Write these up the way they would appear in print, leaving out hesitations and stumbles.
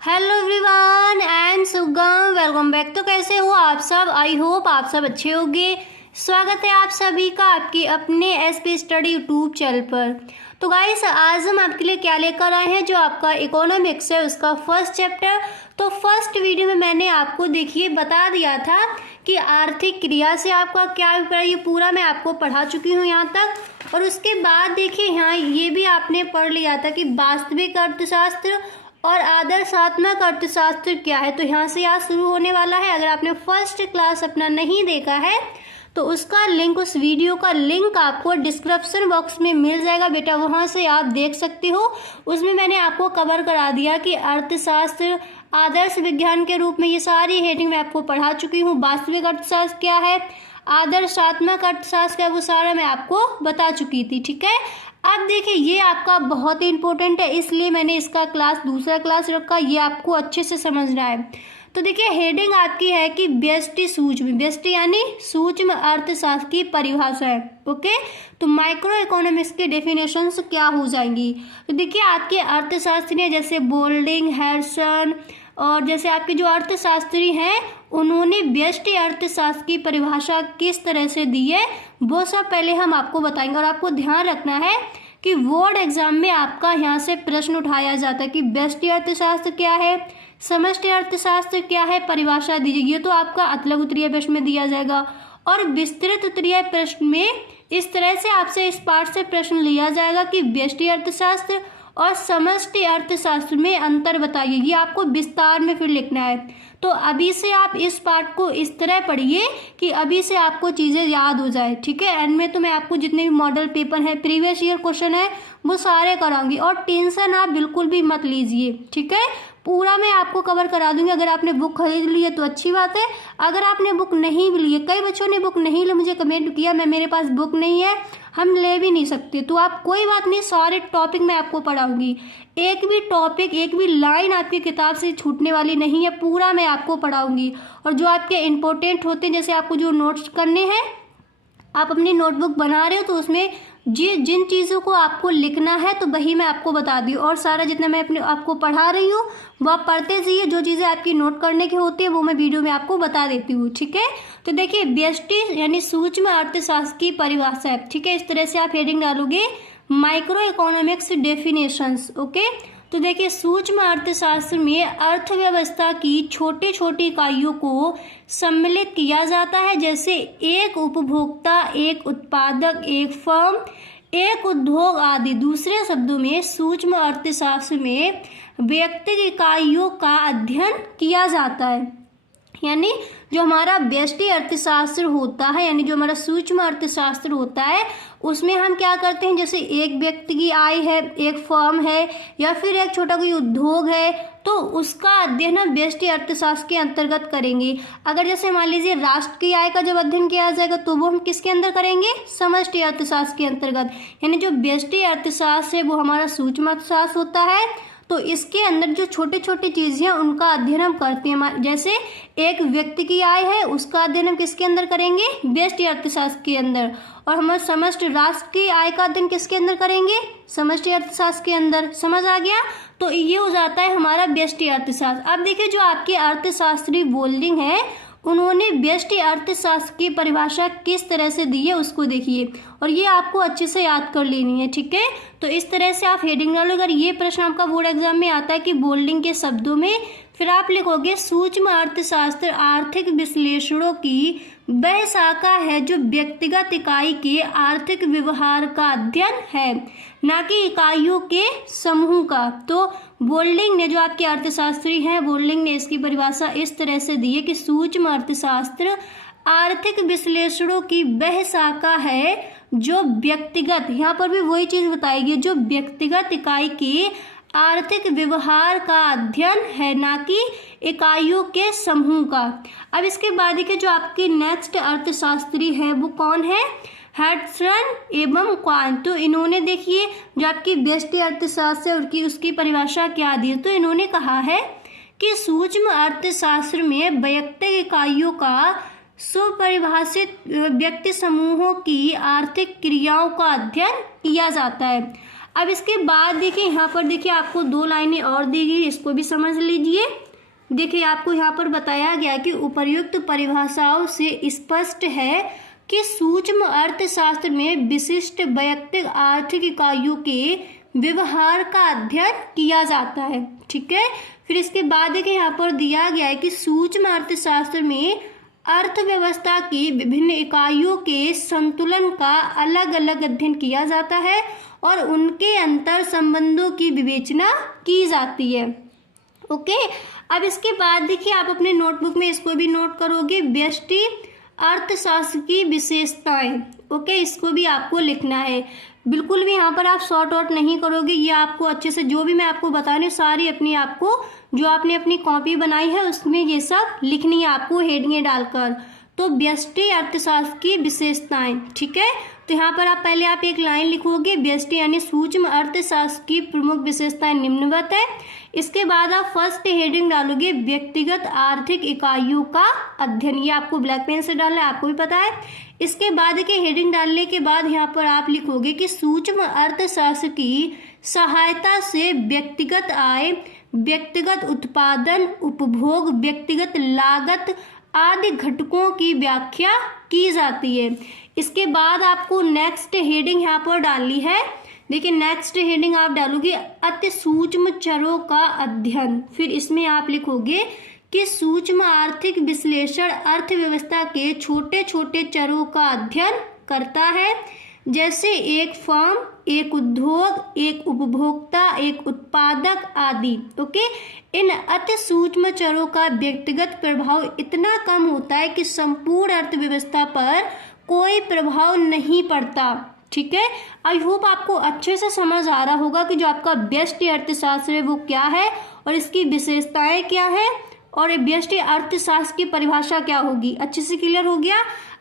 Hello everyone, I am सुगम। Welcome back. तो कैसे हो आप सब? आई होप आप सब अच्छे होंगे। स्वागत है आप सभी का आपके अपने एसपी स्टडी यूट्यूब चैनल पर। तो गाइस, आज हम आपके लिए क्या लेकर आए हैं, जो आपका इकोनॉमिक्स है उसका फर्स्ट चैप्टर। तो फर्स्ट वीडियो में मैंने आपको देखिए बता दिया था कि आर्थिक क्रिया से आपका क्या अभिप्राय, ये पूरा मैं आपको पढ़ा चुकी हूँ यहाँ तक। और उसके बाद देखिए यहाँ ये भी आपने पढ़ लिया था कि वास्तविक अर्थशास्त्र और आदर्शात्मक अर्थशास्त्र क्या है। तो यहाँ से आज शुरू होने वाला है। अगर आपने फर्स्ट क्लास अपना नहीं देखा है तो उसका लिंक, उस वीडियो का लिंक आपको डिस्क्रिप्शन बॉक्स में मिल जाएगा बेटा, वहाँ से आप देख सकते हो। उसमें मैंने आपको कवर करा दिया कि अर्थशास्त्र आदर्श विज्ञान के रूप में ये सारी हेडिंग मैं आपको पढ़ा चुकी हूँ। वास्तविक अर्थशास्त्र क्या है, आदर्शात्मक अर्थशास्त्र क्या है, वो सारा मैं आपको बता चुकी थी। ठीक है, अब देखिए ये आपका बहुत ही इंपॉर्टेंट है, इसलिए मैंने इसका दूसरा क्लास रखा, ये आपको अच्छे से समझना है। तो देखिए हेडिंग आपकी है कि व्यष्टि सूक्ष्म, व्यष्टि यानी सूक्ष्म अर्थशास्त्र की परिभाषा है। ओके, तो माइक्रो इकोनॉमिक्स के डेफिनेशंस क्या हो जाएंगी। तो देखिए आपके अर्थशास्त्री जैसे बोल्डिंग, हैरिसन और जैसे आपके जो अर्थशास्त्री हैं उन्होंने व्यष्टि अर्थशास्त्र की परिभाषा किस तरह से दी है वो सब पहले हम आपको बताएंगे। और आपको ध्यान रखना है कि बोर्ड एग्जाम में आपका यहाँ से प्रश्न उठाया जाता है कि व्यष्टि अर्थशास्त्र क्या है, समष्टि अर्थशास्त्र क्या है, परिभाषा दीजिए। ये तो आपका अतलग उत्तरीय प्रश्न में दिया जाएगा। और विस्तृत उत्तरीय प्रश्न में इस तरह से आपसे इस पार्ट से प्रश्न लिया जाएगा कि व्यष्टि अर्थशास्त्र और समष्टि अर्थशास्त्र में अंतर बताइए। ये आपको विस्तार में फिर लिखना है। तो अभी से आप इस पार्ट को इस तरह पढ़िए कि अभी से आपको चीज़ें याद हो जाए। ठीक है, एंड में तो मैं आपको जितने भी मॉडल पेपर हैं, प्रीवियस ईयर क्वेश्चन है, वो सारे कराऊंगी। और टेंशन आप बिल्कुल भी मत लीजिए। ठीक है, पूरा मैं आपको कवर करा दूंगी। अगर आपने बुक खरीद ली है तो अच्छी बात है, अगर आपने बुक नहीं भी ली है, कई बच्चों ने बुक नहीं ली, मुझे कमेंट किया मैं मेरे पास बुक नहीं है, हम ले भी नहीं सकते, तो आप कोई बात नहीं, सारे टॉपिक मैं आपको पढ़ाऊंगी। एक भी टॉपिक, एक भी लाइन आपकी किताब से छूटने वाली नहीं है, पूरा मैं आपको पढ़ाऊंगी। और जो आपके इंपॉर्टेंट होते हैं, जैसे आपको जो नोट्स करने हैं, आप अपनी नोटबुक बना रहे हो तो उसमें जिन चीज़ों को आपको लिखना है तो वही मैं आपको बता दी। और सारा जितना मैं अपने आपको पढ़ा रही हूँ वो आप पढ़ते जाइए। जो चीज़ें आपकी नोट करने की होती है वो मैं वीडियो में आपको बता देती हूँ। ठीक है, तो देखिए व्यष्टि यानी सूक्ष्म अर्थशास्त्र की परिभाषा है। ठीक है, इस तरह से आप हेडिंग डालोगे माइक्रो इकोनॉमिक्स डेफिनेशंस। ओके, तो देखिए सूक्ष्म अर्थशास्त्र में अर्थव्यवस्था की छोटी छोटी इकाइयों को सम्मिलित किया जाता है, जैसे एक उपभोक्ता, एक उत्पादक, एक फर्म, एक उद्योग आदि। दूसरे शब्दों में सूक्ष्म अर्थशास्त्र में व्यक्तिगत इकाइयों का अध्ययन किया जाता है। यानी जो हमारा व्यष्टि अर्थशास्त्र होता है, यानी जो हमारा सूक्ष्म अर्थशास्त्र होता है, उसमें हम क्या करते हैं, जैसे एक व्यक्ति की आय है, एक फर्म है, या फिर एक छोटा कोई उद्योग है, तो उसका अध्ययन हम व्यष्टि अर्थशास्त्र के अंतर्गत करेंगे। अगर जैसे मान लीजिए राष्ट्र की आय का जब अध्ययन किया जाएगा तो वो हम किसके अंदर करेंगे, समष्टि अर्थशास्त्र के अंतर्गत। यानी जो व्यष्टि अर्थशास्त्र है वो हमारा सूक्ष्म अर्थशास्त्र होता है, तो इसके अंदर जो छोटे छोटे चीज़ें हैं उनका अध्ययन हम करते हैं। जैसे एक व्यक्ति की आय है, उसका अध्ययन हम किसके अंदर करेंगे, व्यष्टि अर्थशास्त्र के अंदर। और हमारे समष्टि राष्ट्र की आय का अध्ययन किसके अंदर करेंगे, समष्टि अर्थशास्त्र के अंदर। समझ आ गया, तो ये हो जाता है हमारा व्यष्टि अर्थशास्त्र। अब देखिए जो आपके अर्थशास्त्री बोल्डिंग है उन्होंने व्यष्टि अर्थशास्त्र की परिभाषा किस तरह से दी है उसको देखिए, और ये आपको अच्छे से याद कर लेनी है। ठीक है, तो इस तरह से आप हेडिंग डालो। अगर ये प्रश्न आपका बोर्ड एग्जाम में आता है कि बोल्डिंग के शब्दों में, फिर आप लिखोगे सूक्ष्म अर्थशास्त्र आर्थिक विश्लेषणों की वह शाखा है जो व्यक्तिगत इकाई के आर्थिक व्यवहार का अध्ययन है, ना कि इकाइयों के समूह का। तो बोल्डिंग ने, जो आपके अर्थशास्त्री हैं, बोल्डिंग ने इसकी परिभाषा इस तरह से दी है कि सूक्ष्म अर्थशास्त्र आर्थिक विश्लेषणों की वह शाखा है जो व्यक्तिगत, यहाँ पर भी वही चीज बताएगी, जो व्यक्तिगत इकाई के आर्थिक व्यवहार का अध्ययन है, ना कि इकाइयों के समूह का। अब इसके बाद देखिए जो आपकी नेक्स्ट अर्थशास्त्री है वो कौन है, हैरिसन एवं क्वान। तो इन्होंने देखिए जो आपकी व्यष्टि अर्थशास्त्र है उसकी परिभाषा क्या दी है, तो इन्होंने कहा है कि सूक्ष्म अर्थशास्त्र में वैयक्तिक इकाइयों का सुपरिभाषित व्यक्ति समूहों की आर्थिक क्रियाओं का अध्ययन किया जाता है। अब इसके बाद देखिए यहाँ पर देखिए आपको 2 लाइनें और दी गई, इसको भी समझ लीजिए। देखिए आपको यहाँ पर बताया गया कि उपर्युक्त परिभाषाओं से स्पष्ट है कि सूक्ष्म अर्थशास्त्र में विशिष्ट वैयक्तिक आर्थिक इकाइयों के व्यवहार का अध्ययन किया जाता है। ठीक है, फिर इसके बाद देखिए यहाँ पर दिया गया है कि सूक्ष्म अर्थशास्त्र में अर्थव्यवस्था की विभिन्न इकाइयों के संतुलन का अलग अलग अध्ययन किया जाता है और उनके अंतर संबंधों की विवेचना की जाती है। ओके, अब इसके बाद देखिए आप अपने नोटबुक में इसको भी नोट करोगे, व्यष्टि अर्थशास्त्र की विशेषताएं। ओके, इसको भी आपको लिखना है। बिल्कुल भी यहाँ पर आप शॉर्ट आउट नहीं करोगे, ये आपको अच्छे से जो भी मैं आपको बता रही हूँ सारी अपनी आपको जो आपने अपनी कॉपी बनाई है उसमें ये सब लिखनी है आपको हेडिंगें डालकर। तो व्यष्टि अर्थशास्त्र की विशेषताएं, ठीक है। तो यहाँ पर आप पहले आप एक लाइन लिखोगे, व्यष्टि यानी सूक्ष्म अर्थशास्त्र की प्रमुख विशेषताएं निम्नवत है। इसके बाद आप फर्स्ट हेडिंग डालोगे व्यक्तिगत आर्थिक इकाइयों का अध्ययन, ये आपको ब्लैक पेन से डालना है, आपको भी पता है। इसके बाद के हेडिंग डालने के बाद यहाँ पर आप लिखोगे कि सूक्ष्म अर्थशास्त्र की सहायता से व्यक्तिगत आय, व्यक्तिगत उत्पादन, उपभोग, व्यक्तिगत लागत आदि घटकों की व्याख्या की जाती है। इसके बाद आपको नेक्स्ट हेडिंग यहाँ पर डालनी है। देखिए नेक्स्ट हेडिंग आप डालोगे अति सूक्ष्म चरों का अध्ययन। फिर इसमें आप लिखोगे कि सूक्ष्म आर्थिक विश्लेषण अर्थव्यवस्था के छोटे छोटे चरों का अध्ययन करता है, जैसे एक फर्म, एक उद्योग, एक उपभोक्ता, एक उत्पादक आदि। ओके, इन अति सूक्ष्म चरों का व्यक्तिगत प्रभाव इतना कम होता है कि संपूर्ण अर्थव्यवस्था पर कोई प्रभाव नहीं पड़ता। ठीक है, आई होप आपको अच्छे से समझ आ रहा होगा कि जो आपका व्यष्टि अर्थशास्त्र है वो क्या है और इसकी विशेषताएं क्या है और व्यष्टि अर्थशास्त्र की परिभाषा क्या होगी। अच्छे से क्लियर हो गया।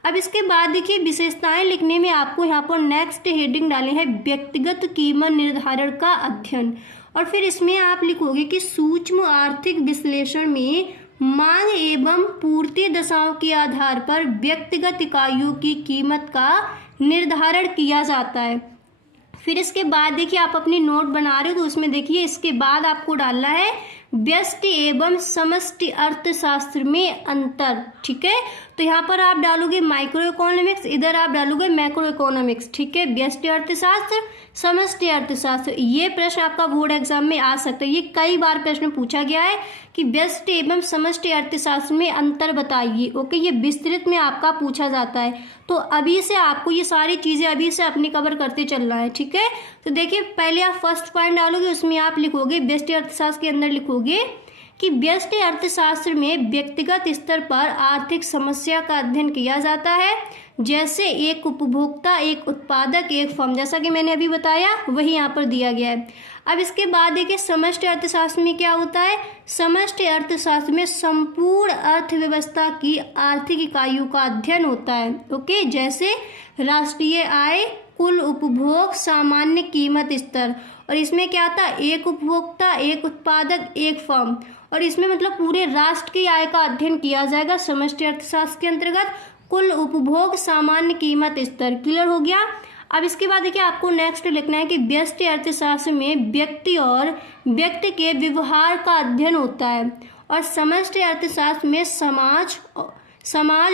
अब इसके बाद देखिए विशेषताएं लिखने में आपको यहाँ पर नेक्स्ट हेडिंग डालनी है व्यक्तिगत कीमत निर्धारण का अध्ययन। और फिर इसमें आप लिखोगे कि सूक्ष्म आर्थिक विश्लेषण में मांग एवं पूर्ति दशाओं के आधार पर व्यक्तिगत इकाइयों की कीमत का निर्धारण किया जाता है। फिर इसके बाद देखिए आप अपनी नोट बना रहे हो तो उसमें देखिए इसके बाद आपको डालना है व्यष्टि एवं समष्टि अर्थशास्त्र में अंतर। ठीक है, तो यहाँ पर आप डालोगे माइक्रो इकोनॉमिक्स, इधर आप डालोगे मैक्रो इकोनॉमिक्स। ठीक है, व्यष्टि अर्थशास्त्र, समष्टि अर्थशास्त्र। ये प्रश्न आपका बोर्ड एग्जाम में आ सकता है, ये कई बार प्रश्न पूछा गया है कि व्यष्टि एवं समष्टि अर्थशास्त्र में अंतर बताइए। ओके, ये विस्तृत में आपका पूछा जाता है, तो अभी से आपको ये सारी चीजें अभी से अपनी कवर करते चलना है। ठीक है, तो देखिए पहले आप फर्स्ट पॉइंट डालोगे, उसमें आप लिखोगे व्यष्टि अर्थशास्त्र के अंदर लिखोगे कि व्यष्टि अर्थशास्त्र में व्यक्तिगत स्तर पर आर्थिक समस्या का अध्ययन किया जाता है, जैसे एक उपभोक्ता, एक उत्पादक, एक फर्म। जैसा कि मैंने अभी बताया वही यहाँ पर दिया गया है। अब इसके बाद देखिए समष्टि अर्थशास्त्र में क्या होता है। समष्टि अर्थशास्त्र में संपूर्ण अर्थव्यवस्था की आर्थिक इकाइयों का अध्ययन होता है। ओके, जैसे राष्ट्रीय आय, कुल उपभोग, सामान्य कीमत स्तर। और इसमें क्या था, एक उपभोक्ता, एक उत्पादक, एक फर्म। और इसमें मतलब पूरे राष्ट्र की आय का अध्ययन किया जाएगा समष्टि अर्थशास्त्र के अंतर्गत। कुल उपभोग, सामान्य कीमत स्तर। क्लियर हो गया। अब इसके बाद देखिए आपको नेक्स्ट लिखना है कि व्यष्टि अर्थशास्त्र में व्यक्ति और व्यक्ति के व्यवहार का अध्ययन होता है और समष्टि अर्थशास्त्र में समाज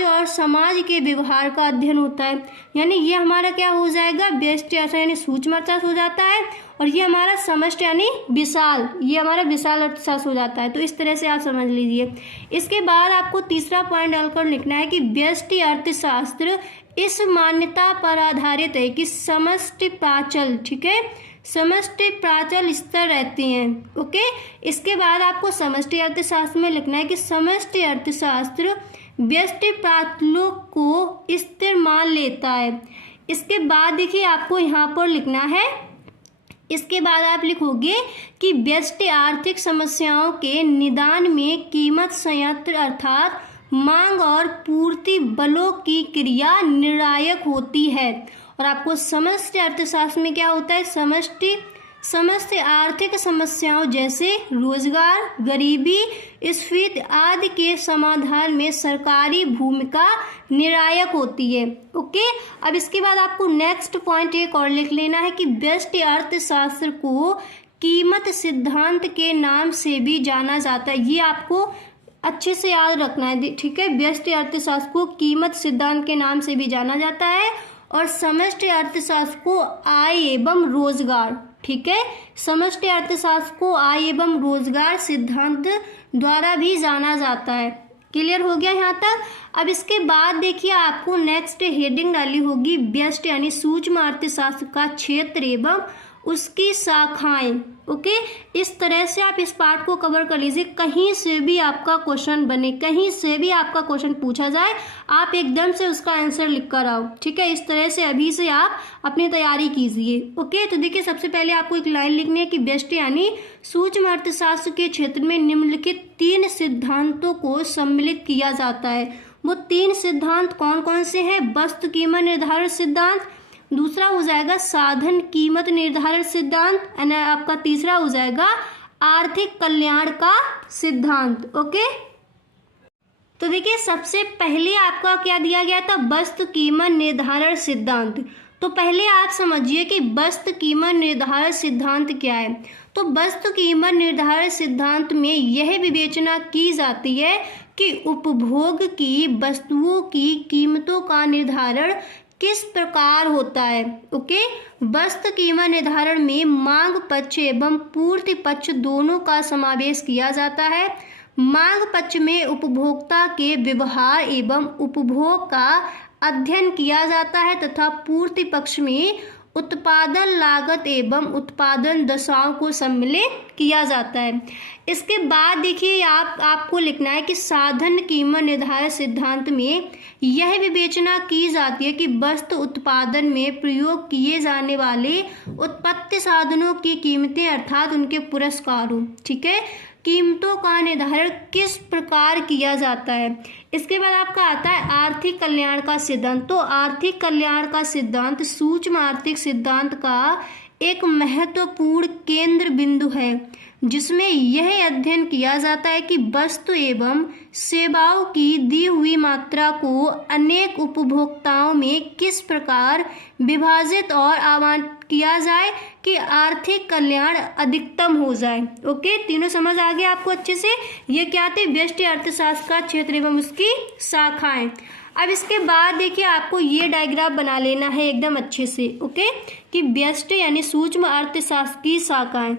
और समाज के व्यवहार का अध्ययन होता है। यानी ये हमारा क्या हो जाएगा, व्यष्टि अर्थ यानी सूक्ष्म अर्थशास्त्र हो जाता है और ये हमारा समष्टि यानी विशाल, ये हमारा विशाल अर्थशास्त्र हो जाता है। तो इस तरह से आप समझ लीजिए। इसके बाद आपको तीसरा पॉइंट डालकर लिखना है कि व्यष्टि अर्थशास्त्र इस मान्यता पर आधारित है कि समष्टि प्राचल, ठीक है, समष्टि प्राचल स्तर रहते हैं। ओके, इसके बाद आपको समष्टि अर्थशास्त्र में लिखना है कि समष्टि अर्थशास्त्र व्यष्टि प्राचलों को स्थिर मान लेता है। इसके बाद देखिए आपको यहाँ पर लिखना है, इसके बाद आप लिखोगे कि व्यष्टि आर्थिक समस्याओं के निदान में कीमत संयंत्र अर्थात मांग और पूर्ति बलों की क्रिया निर्णायक होती है। और आपको समष्टि अर्थशास्त्र में क्या होता है, समष्टि समस्त आर्थिक समस्याओं जैसे रोजगार, गरीबी, स्फीति आदि के समाधान में सरकारी भूमिका निर्णायक होती है। ओके, अब इसके बाद आपको नेक्स्ट पॉइंट एक और लिख लेना है कि व्यष्टि अर्थशास्त्र को कीमत सिद्धांत के नाम से भी जाना जाता है। ये आपको अच्छे से याद रखना है, ठीक है। व्यष्टि अर्थशास्त्र को कीमत सिद्धांत के नाम से भी जाना जाता है और समष्टि अर्थशास्त्र को आय एवं रोजगार, ठीक है, समष्टि अर्थशास्त्र को आय एवं रोजगार सिद्धांत द्वारा भी जाना जाता है। क्लियर हो गया यहाँ तक। अब इसके बाद देखिए आपको नेक्स्ट हेडिंग डाली होगी व्यष्टि यानी सूक्ष्म अर्थशास्त्र का क्षेत्र एवं उसकी शाखाएं। ओके, इस तरह से आप इस पार्ट को कवर कर लीजिए। कहीं से भी आपका क्वेश्चन बने, कहीं से भी आपका क्वेश्चन पूछा जाए, आप एकदम से उसका आंसर लिख कर आओ, ठीक है। इस तरह से अभी से आप अपनी तैयारी कीजिए। ओके, तो देखिए सबसे पहले आपको एक लाइन लिखनी है कि व्यष्टि यानी सूक्ष्म अर्थशास्त्र के क्षेत्र में निम्नलिखित 3 सिद्धांतों को सम्मिलित किया जाता है। वो 3 सिद्धांत कौन कौन से हैं? वस्तु कीमत निर्धारण सिद्धांत, दूसरा हो जाएगा साधन कीमत निर्धारण सिद्धांत, और आपका तीसरा हो जाएगा आर्थिक कल्याण का सिद्धांत। ओके, तो देखिए सबसे पहले आपका क्या दिया गया था? वस्तु कीमत निर्धारण सिद्धांत। तो पहले आप समझिए कि वस्तु कीमत निर्धारण सिद्धांत क्या है। तो वस्तु कीमत निर्धारण सिद्धांत में यह विवेचना की जाती है कि उपभोग की वस्तुओं की कीमतों का निर्धारण किस प्रकार होता है। ओके, वस्तु कीमत निर्धारण में मांग पक्ष एवं पूर्ति पक्ष दोनों का समावेश किया जाता है। मांग पक्ष में उपभोक्ता के व्यवहार एवं उपभोग का अध्ययन किया जाता है तथा पूर्ति पक्ष में उत्पादन लागत एवं उत्पादन दशाओं को सम्मिलित किया जाता है। इसके बाद देखिए आपको लिखना है कि साधन कीमत निर्धारण सिद्धांत में यह विवेचना की जाती है कि वस्तु उत्पादन में प्रयोग किए जाने वाले उत्पत्ति साधनों की कीमतें अर्थात उनके पुरस्कारों, ठीक है, कीमतों का निर्धारण किस प्रकार किया जाता है। इसके बाद आपका आता है आर्थिक कल्याण का सिद्धांत। तो आर्थिक कल्याण का सिद्धांत सूक्ष्म आर्थिक सिद्धांत का एक महत्वपूर्ण केंद्र बिंदु है, जिसमें यह अध्ययन किया जाता है कि वस्तु एवं सेवाओं की दी हुई मात्रा को अनेक उपभोक्ताओं में किस प्रकार विभाजित और आवंटित किया जाए कि आर्थिक कल्याण अधिकतम हो जाए। ओके, तीनों समझ आ गया आपको अच्छे से। ये क्या थे? व्यष्टि अर्थशास्त्र का क्षेत्र एवं उसकी शाखाएं। अब इसके बाद देखिए आपको ये डायग्राम बना लेना है एकदम अच्छे से। ओके, कि व्यष्टि यानी सूक्ष्म अर्थशास्त्र की शाखाएं।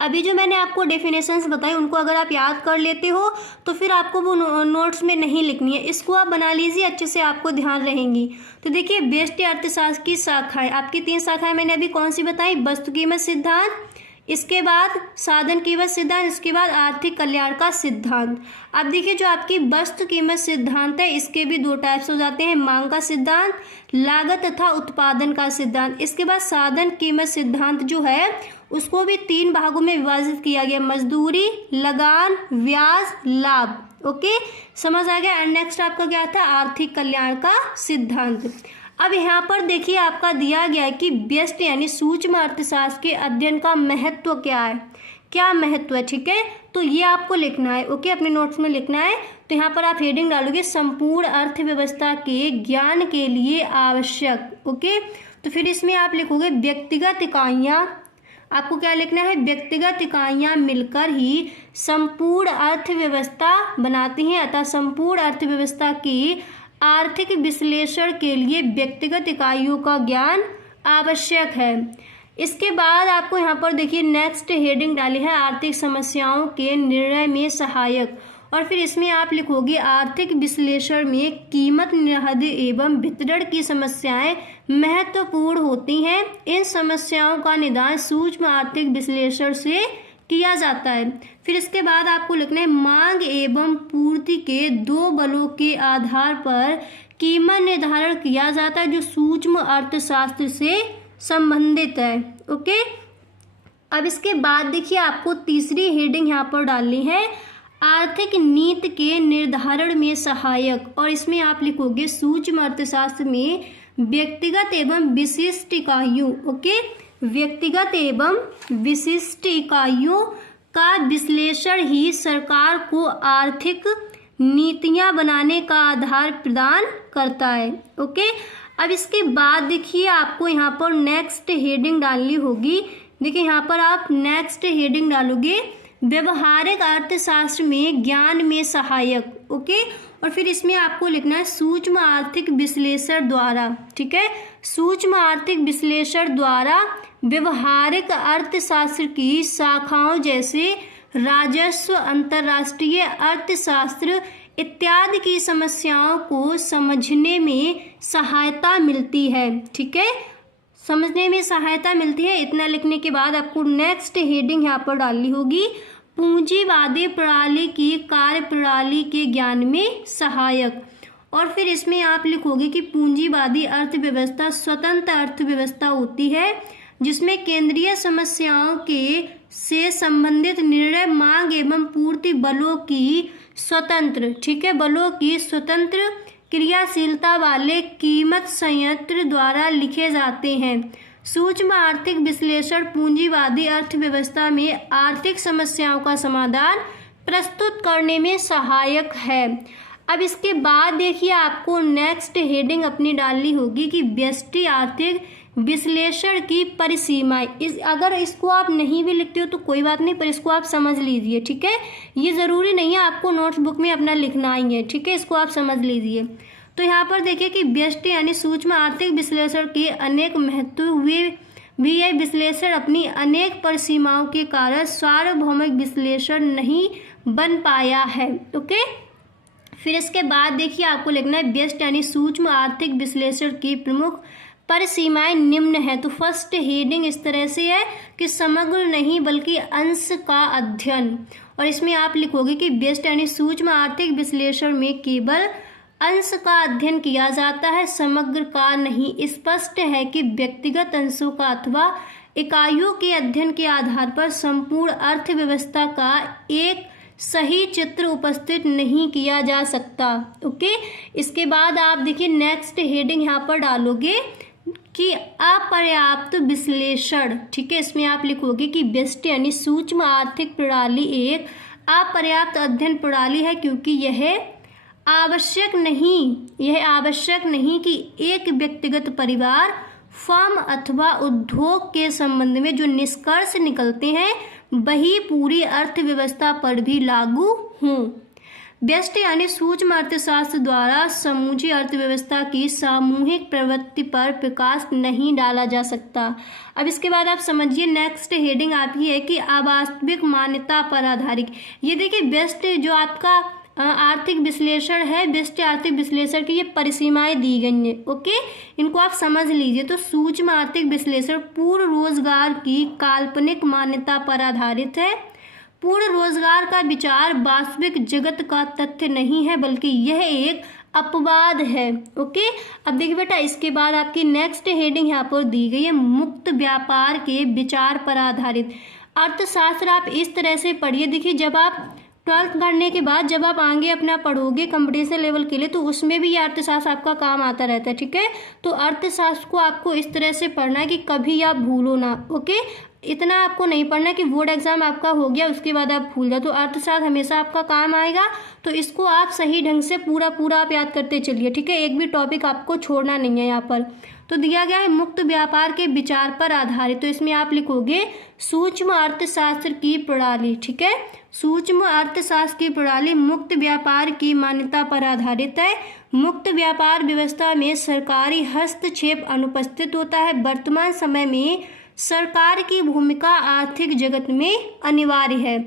अभी जो मैंने आपको डेफिनेशंस बताई उनको अगर आप याद कर लेते हो तो फिर आपको वो नोट्स में नहीं लिखनी है, इसको आप बना लीजिए, अच्छे से आपको ध्यान रहेंगी। तो देखिए व्यष्टि अर्थशास्त्र की शाखाएं, आपकी 3 शाखाएं मैंने अभी कौन सी बताई? वस्तु कीमत सिद्धांत, इसके बाद साधन कीमत सिद्धांत, इसके बाद आर्थिक कल्याण का सिद्धांत। अब देखिए जो आपकी वस्तु कीमत सिद्धांत है इसके भी 2 टाइप्स हो जाते हैं, मांग का सिद्धांत, लागत तथा उत्पादन का सिद्धांत। इसके बाद साधन कीमत सिद्धांत जो है उसको भी 3 भागों में विभाजित किया गया, मजदूरी, लगान, ब्याज, लाभ। ओके, समझ आ गया। एंड नेक्स्ट आपका क्या था? आर्थिक कल्याण का सिद्धांत। अब यहाँ पर देखिए आपका दिया गया है कि व्यष्टि यानी सूक्ष्म अर्थशास्त्र के अध्ययन का महत्व क्या है, क्या महत्व है, ठीक है। तो ये आपको लिखना है। ओके, अपने नोट्स में लिखना है। तो यहाँ पर आप हेडिंग डालोगे संपूर्ण अर्थव्यवस्था के ज्ञान के लिए आवश्यक। ओके, तो फिर इसमें आप लिखोगे व्यक्तिगत इकाइयाँ, आपको क्या लिखना है? व्यक्तिगत इकाइयाँ मिलकर ही संपूर्ण अर्थव्यवस्था बनाती हैं, अतः संपूर्ण अर्थव्यवस्था की आर्थिक विश्लेषण के लिए व्यक्तिगत इकाइयों का ज्ञान आवश्यक है। इसके बाद आपको यहाँ पर देखिए नेक्स्ट हेडिंग डाली है आर्थिक समस्याओं के निर्णय में सहायक, और फिर इसमें आप लिखोगे आर्थिक विश्लेषण में कीमत निर्धारण एवं वितरण की समस्याएं महत्वपूर्ण होती हैं। इन समस्याओं का निदान सूक्ष्म आर्थिक विश्लेषण से किया जाता है। फिर इसके बाद आपको लिखना है मांग एवं पूर्ति के 2 बलों के आधार पर कीमत निर्धारण किया जाता है जो सूक्ष्म अर्थशास्त्र से संबंधित है। ओके, अब इसके बाद देखिए आपको तीसरी हेडिंग यहाँ पर डालनी है आर्थिक नीति के निर्धारण में सहायक, और इसमें आप लिखोगे सूक्ष्म अर्थशास्त्र में व्यक्तिगत एवं विशिष्ट इकाइयों, ओके, व्यक्तिगत एवं विशिष्ट इकाइयों का विश्लेषण ही सरकार को आर्थिक नीतियां बनाने का आधार प्रदान करता है। ओके, अब इसके बाद देखिए आपको यहाँ पर नेक्स्ट हेडिंग डालनी होगी। देखिए यहाँ पर आप नेक्स्ट हेडिंग डालोगे व्यवहारिक अर्थशास्त्र में ज्ञान में सहायक। ओके, और फिर इसमें आपको लिखना है सूक्ष्म आर्थिक विश्लेषण द्वारा। ठीक है, सूक्ष्म आर्थिक विश्लेषण द्वारा व्यवहारिक अर्थशास्त्र की शाखाओं जैसे राजस्व, अंतर्राष्ट्रीय अर्थशास्त्र इत्यादि की समस्याओं को समझने में सहायता मिलती है। ठीक है, समझने में सहायता मिलती है। इतना लिखने के बाद आपको नेक्स्ट हेडिंग यहाँ पर डालनी होगी पूंजीवादी प्रणाली की कार्य प्रणाली के ज्ञान में सहायक। और फिर इसमें आप लिखोगे कि पूंजीवादी अर्थव्यवस्था स्वतंत्र अर्थव्यवस्था होती है जिसमें केंद्रीय समस्याओं के से संबंधित निर्णय मांग एवं पूर्ति बलों की स्वतंत्र, ठीक है, बलों की स्वतंत्र क्रियाशीलता वाले कीमत संयंत्र द्वारा लिखे जाते हैं। सूक्ष्म आर्थिक विश्लेषण पूंजीवादी अर्थव्यवस्था में आर्थिक समस्याओं का समाधान प्रस्तुत करने में सहायक है। अब इसके बाद देखिए आपको नेक्स्ट हेडिंग अपनी डालनी होगी कि व्यष्टि आर्थिक विश्लेषण की परिसीमाएं। अगर इसको आप नहीं भी लिखते हो तो कोई बात नहीं, पर इसको आप समझ लीजिए। ठीक है, ये ज़रूरी नहीं है आपको नोट्स बुक में अपना लिखना ही है। ठीक है, इसको आप समझ लीजिए। तो यहाँ पर देखिए कि व्यष्टि यानी सूक्ष्म आर्थिक विश्लेषण के अनेक महत्व हुए भी यह विश्लेषण अपनी अनेक परिसीमाओं के कारण सार्वभौमिक विश्लेषण नहीं बन पाया है। ओके, फिर इसके बाद देखिए आपको लिखना है व्यष्टि यानी सूक्ष्म आर्थिक विश्लेषण की प्रमुख परिसीमाएं निम्न है। तो फर्स्ट हेडिंग इस तरह से है कि समग्र नहीं बल्कि अंश का अध्ययन, और इसमें आप लिखोगे कि व्यष्टि यानी सूक्ष्म आर्थिक विश्लेषण में केवल अंश का अध्ययन किया जाता है, समग्र का नहीं। स्पष्ट है कि व्यक्तिगत अंशों का अथवा इकाइयों के अध्ययन के आधार पर संपूर्ण अर्थव्यवस्था का एक सही चित्र उपस्थित नहीं किया जा सकता। ओके, इसके बाद आप देखिए नेक्स्ट हेडिंग यहाँ पर डालोगे कि अपर्याप्त विश्लेषण। ठीक है, इसमें आप लिखोगे कि व्यष्टि यानी सूक्ष्म आर्थिक प्रणाली एक अपर्याप्त अध्ययन प्रणाली है क्योंकि यह आवश्यक नहीं कि एक व्यक्तिगत परिवार, फर्म अथवा उद्योग के संबंध में जो निष्कर्ष निकलते हैं वही पूरी अर्थव्यवस्था पर भी लागू हों। व्यष्टि यानी सूक्ष्म अर्थशास्त्र द्वारा समूची अर्थव्यवस्था की सामूहिक प्रवृत्ति पर प्रकाश नहीं डाला जा सकता। अब इसके बाद आप समझिए नेक्स्ट हेडिंग आपकी है कि अवास्तविक मान्यता पर आधारित। ये देखिए व्यष्टि जो आपका आर्थिक विश्लेषण है, व्यष्टि आर्थिक विश्लेषण की ये परिसीमाएं दी गई हैं। ओके, इनको आप समझ लीजिए। तो सूक्ष्म आर्थिक विश्लेषण पूर्ण रोजगार की काल्पनिक मान्यता पर आधारित है। पूर्ण रोजगार का विचार वास्तविक जगत का तथ्य नहीं है बल्कि यह एक अपवाद है। ओके, अब देखिए बेटा इसके बाद आपकी नेक्स्ट हेडिंग यहाँ पर दी गई है मुक्त व्यापार के विचार पर आधारित अर्थशास्त्र। आप इस तरह से पढ़िए। देखिए जब आप 12th करने के बाद जब आप आगे अपना पढ़ोगे कंपटीशन लेवल के लिए तो उसमें भी ये अर्थशास्त्र आपका काम आता रहता है। ठीक है, तो अर्थशास्त्र को आपको इस तरह से पढ़ना है कि कभी आप भूलो ना। ओके, इतना आपको नहीं पढ़ना कि बोर्ड एग्जाम आपका हो गया उसके बाद आप भूल जाओ। तो अर्थशास्त्र हमेशा आपका काम आएगा, तो इसको आप सही ढंग से पूरा आप याद करते चलिए। ठीक है, एक भी टॉपिक आपको छोड़ना नहीं है। यहाँ पर तो दिया गया है मुक्त व्यापार के विचार पर आधारित। तो इसमें आप लिखोगे सूक्ष्म अर्थशास्त्र की प्रणाली। ठीक है, सूक्ष्म अर्थशास्त्र की प्रणाली मुक्त व्यापार की मान्यता पर आधारित है। मुक्त व्यापार व्यवस्था में सरकारी हस्तक्षेप अनुपस्थित होता है। वर्तमान समय में सरकार की भूमिका आर्थिक जगत में अनिवार्य है।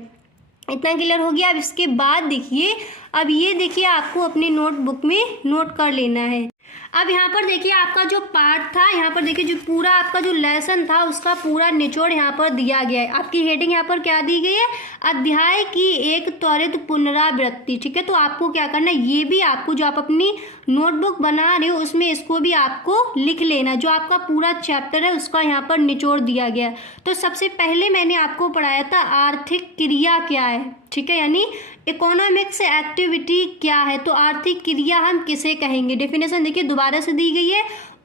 इतना क्लियर हो गया। अब इसके बाद देखिए, अब ये देखिए आपको अपनी नोटबुक में नोट कर लेना है। अब यहाँ पर देखिए आपका जो पार्ट था, यहाँ पर देखिए जो पूरा आपका जो लेसन था उसका पूरा निचोड़ यहाँ पर दिया गया है। आपकी हेडिंग यहाँ पर क्या दी गई है, अध्याय की एक त्वरित पुनरावृत्ति। ठीक है, तो आपको क्या करना है, ये भी आपको जो आप अपनी नोटबुक बना रहे हो उसमें इसको भी आपको लिख लेना। जो आपका पूरा चैप्टर है उसका यहाँ पर निचोड़ दिया गया है। तो सबसे पहले मैंने आपको पढ़ाया था आर्थिक क्रिया क्या है। ठीक है, यानी इकोनॉमिक्स एक्टिविटी क्या है। तो आर्थिक क्रिया हम किसे कहेंगे, डेफिनेशन देखिए दोबारा से दी गई है।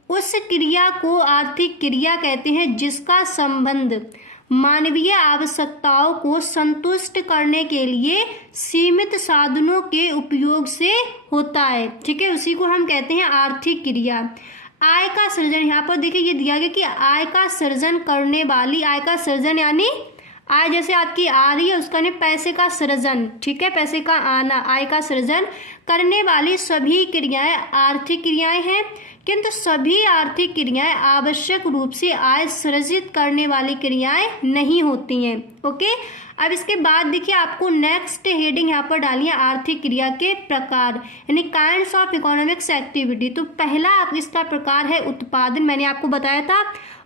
उस क्रिया को आर्थिक क्रिया कहते हैं जिसका संबंध मानवीय आवश्यकताओं को संतुष्ट करने के लिए सीमित साधनों के उपयोग से होता है। ठीक है, उसी को हम कहते हैं आर्थिक क्रिया। आय का सृजन, यहाँ पर देखिए ये दिया गया कि आय का सृजन करने वाली, आय का सृजन यानी आय जैसे आपकी आ रही है उसका नहीं, पैसे का सृजन, ठीक है, पैसे का आना, आय का सृजन करने वाली सभी क्रियाएं आर्थिक क्रियाएं हैं, किंतु सभी आर्थिक क्रियाएं आवश्यक रूप से आय सृजित करने वाली क्रियाएं नहीं होती हैं। ओके, अब इसके बाद देखिए आपको नेक्स्ट हेडिंग यहाँ पर डाली है आर्थिक क्रिया के प्रकार यानी काइंड्स ऑफ इकोनॉमिक्स एक्टिविटी। तो पहला इसका प्रकार है उत्पादन, मैंने आपको बताया था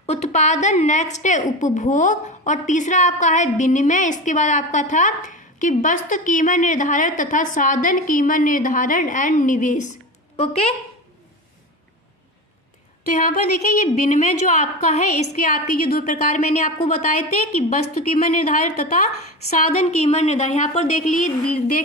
उत्पादन, नेक्स्ट है उपभोग और तीसरा आपका है विनिमय। इसके बाद आपका था कि वस्तु कीमत निर्धारण तथा साधन कीमत निर्धारण एंड निवेश। ओके, तो यहाँ पर देखिए ये विनिमय जो आपका है इसके आपके ये दो प्रकार मैंने आपको बताए थे कि वस्तु कीमत निर्धारण तथा साधन कीमत निर्धारण। यहाँ पर देख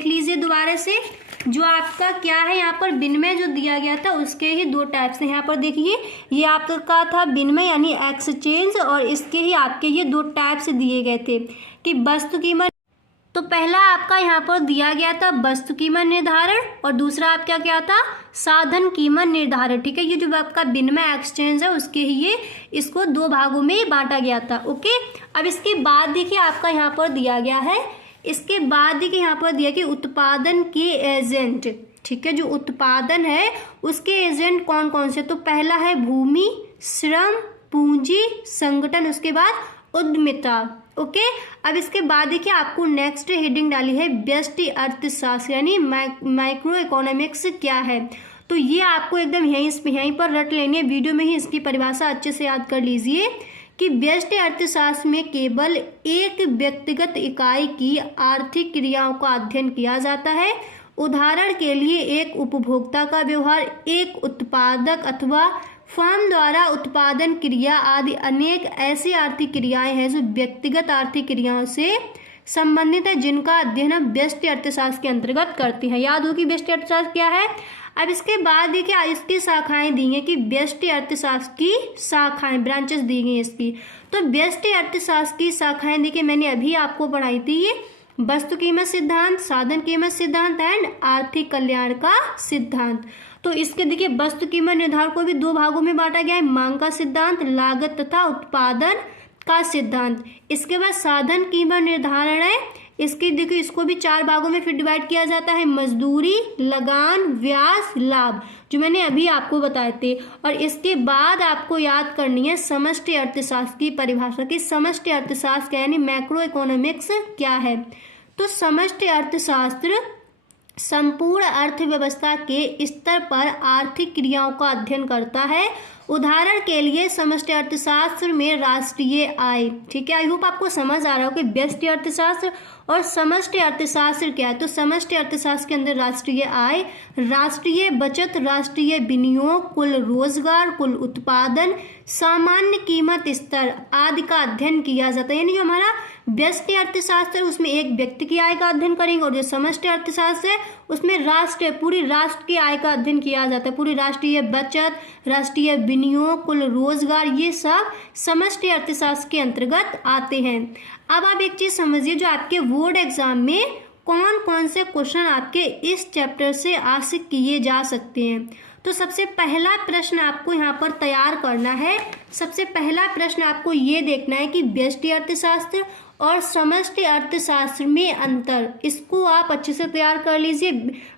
लीजिए दोबारा से जो आपका क्या है, यहाँ पर विनिमय जो दिया गया था उसके ही दो टाइप्स हैं। यहाँ पर देखिए ये आपका था विनिमय यानी एक्सचेंज और इसके ही आपके ये दो टाइप्स दिए गए थे कि वस्तु कीमत। तो पहला आपका यहाँ पर दिया गया था वस्तु कीमत निर्धारण और दूसरा आपका क्या था साधन कीमत निर्धारण। ठीक है, ये जो आपका विनिमय एक्सचेंज है उसके ही ये इसको दो भागों में बांटा गया था। ओके, अब इसके बाद देखिए आपका यहाँ पर दिया गया है, इसके बाद देखिए यहाँ पर दिया कि उत्पादन के एजेंट। ठीक है, जो उत्पादन है उसके एजेंट कौन कौन से, तो पहला है भूमि, श्रम, पूंजी, संगठन, उसके बाद उद्यमिता। ओके, अब इसके बाद देखिए आपको नेक्स्ट हेडिंग डाली है व्यष्टि अर्थशास्त्र यानी माइक्रो इकोनॉमिक्स क्या है। तो ये आपको एकदम यहीं पर रट लेनी है, वीडियो में ही इसकी परिभाषा अच्छे से याद कर लीजिए कि व्यष्टि अर्थशास्त्र में केवल एक व्यक्तिगत इकाई की आर्थिक क्रियाओं का अध्ययन किया जाता है। उदाहरण के लिए एक उपभोक्ता का व्यवहार, एक उत्पादक अथवा फर्म द्वारा उत्पादन क्रिया आदि अनेक ऐसी आर्थिक क्रियाएं हैं जो व्यक्तिगत आर्थिक क्रियाओं से संबंधित है जिनका अध्ययन हम व्यष्टि अर्थशास्त्र के अंतर्गत करते हैं। याद हो कि व्यष्टि अर्थशास्त्र क्या है। अब इसके बाद देखिए इसकी शाखाएं दी हैं कि व्यष्टि अर्थशास्त्र की शाखाएं, ब्रांचेस दी गई इसकी। तो व्यष्टि अर्थशास्त्र की शाखाएं देखिए मैंने अभी आपको पढ़ाई थी, ये वस्तु कीमत सिद्धांत, साधन कीमत सिद्धांत एंड आर्थिक कल्याण का सिद्धांत। तो इसके देखिए वस्तु कीमत निर्धारण को भी दो भागों में बांटा गया है, मांग का सिद्धांत, लागत तथा उत्पादन का सिद्धांत। इसके बाद साधन कीमत निर्धारण है, इसके देखिए इसको भी चार भागों में फिर डिवाइड किया जाता है, मजदूरी, लगान, ब्याज, लाभ, जो मैंने अभी आपको बताए थे। और इसके बाद आपको याद करनी है समष्टि अर्थशास्त्र की परिभाषा की। समष्टि अर्थशास्त्र यानी मैक्रो इकोनॉमिक्स क्या है। तो समष्टि अर्थशास्त्र संपूर्ण अर्थव्यवस्था के स्तर पर आर्थिक क्रियाओं का अध्ययन करता है। उदाहरण के लिए समष्टि अर्थशास्त्र में राष्ट्रीय आय, ठीक है, आई होप आपको समझ आ रहा हो कि व्यष्टि अर्थशास्त्र और समष्टि अर्थशास्त्र क्या है। तो समष्टि अर्थशास्त्र के अंदर राष्ट्रीय आय, राष्ट्रीय बचत, राष्ट्रीय विनियोग, कुल रोजगार, कुल उत्पादन, सामान्य कीमत स्तर आदि का अध्ययन किया जाता है। यानी जो हमारा व्यष्टि अर्थशास्त्र है उसमें एक व्यक्ति की आय का अध्ययन करेंगे और जो समष्टि अर्थशास्त्र है उसमें राष्ट्र, पूरी राष्ट्र की आय का अध्ययन किया जाता है। पूरी राष्ट्रीय बचत, राष्ट्रीय विनियोग, कुल रोजगार, ये सब समष्टि अर्थशास्त्र के अंतर्गत आते हैं। अब आप एक चीज समझिए, जो आपके बोर्ड एग्जाम में कौन कौन से क्वेश्चन आपके इस चैप्टर से आसिक किए जा सकते हैं। तो सबसे पहला प्रश्न आपको यहाँ पर तैयार करना है। सबसे पहला प्रश्न आपको ये देखना है कि व्यष्टि अर्थशास्त्र और समष्टि अर्थशास्त्र में अंतर, इसको आप अच्छे से तैयार कर लीजिए।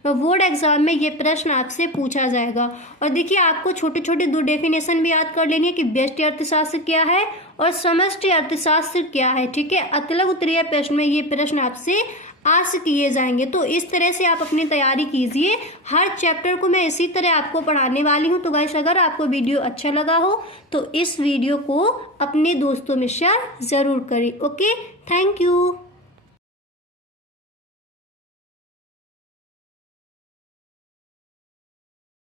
बोर्ड एग्जाम में ये प्रश्न आपसे पूछा जाएगा। और देखिए आपको छोटे छोटे दो डेफिनेशन भी याद कर लेनी है कि व्यष्टि अर्थशास्त्र क्या है और समष्टि अर्थशास्त्र क्या है। ठीक है, अतलग उत्तरीय प्रश्न में ये प्रश्न आपसे आस किए जाएंगे। तो इस तरह से आप अपनी तैयारी कीजिए। हर चैप्टर को मैं इसी तरह आपको पढ़ाने वाली हूँ। तो गाइस अगर आपको वीडियो अच्छा लगा हो तो इस वीडियो को अपने दोस्तों में शेयर ज़रूर करें। Okay, thank you.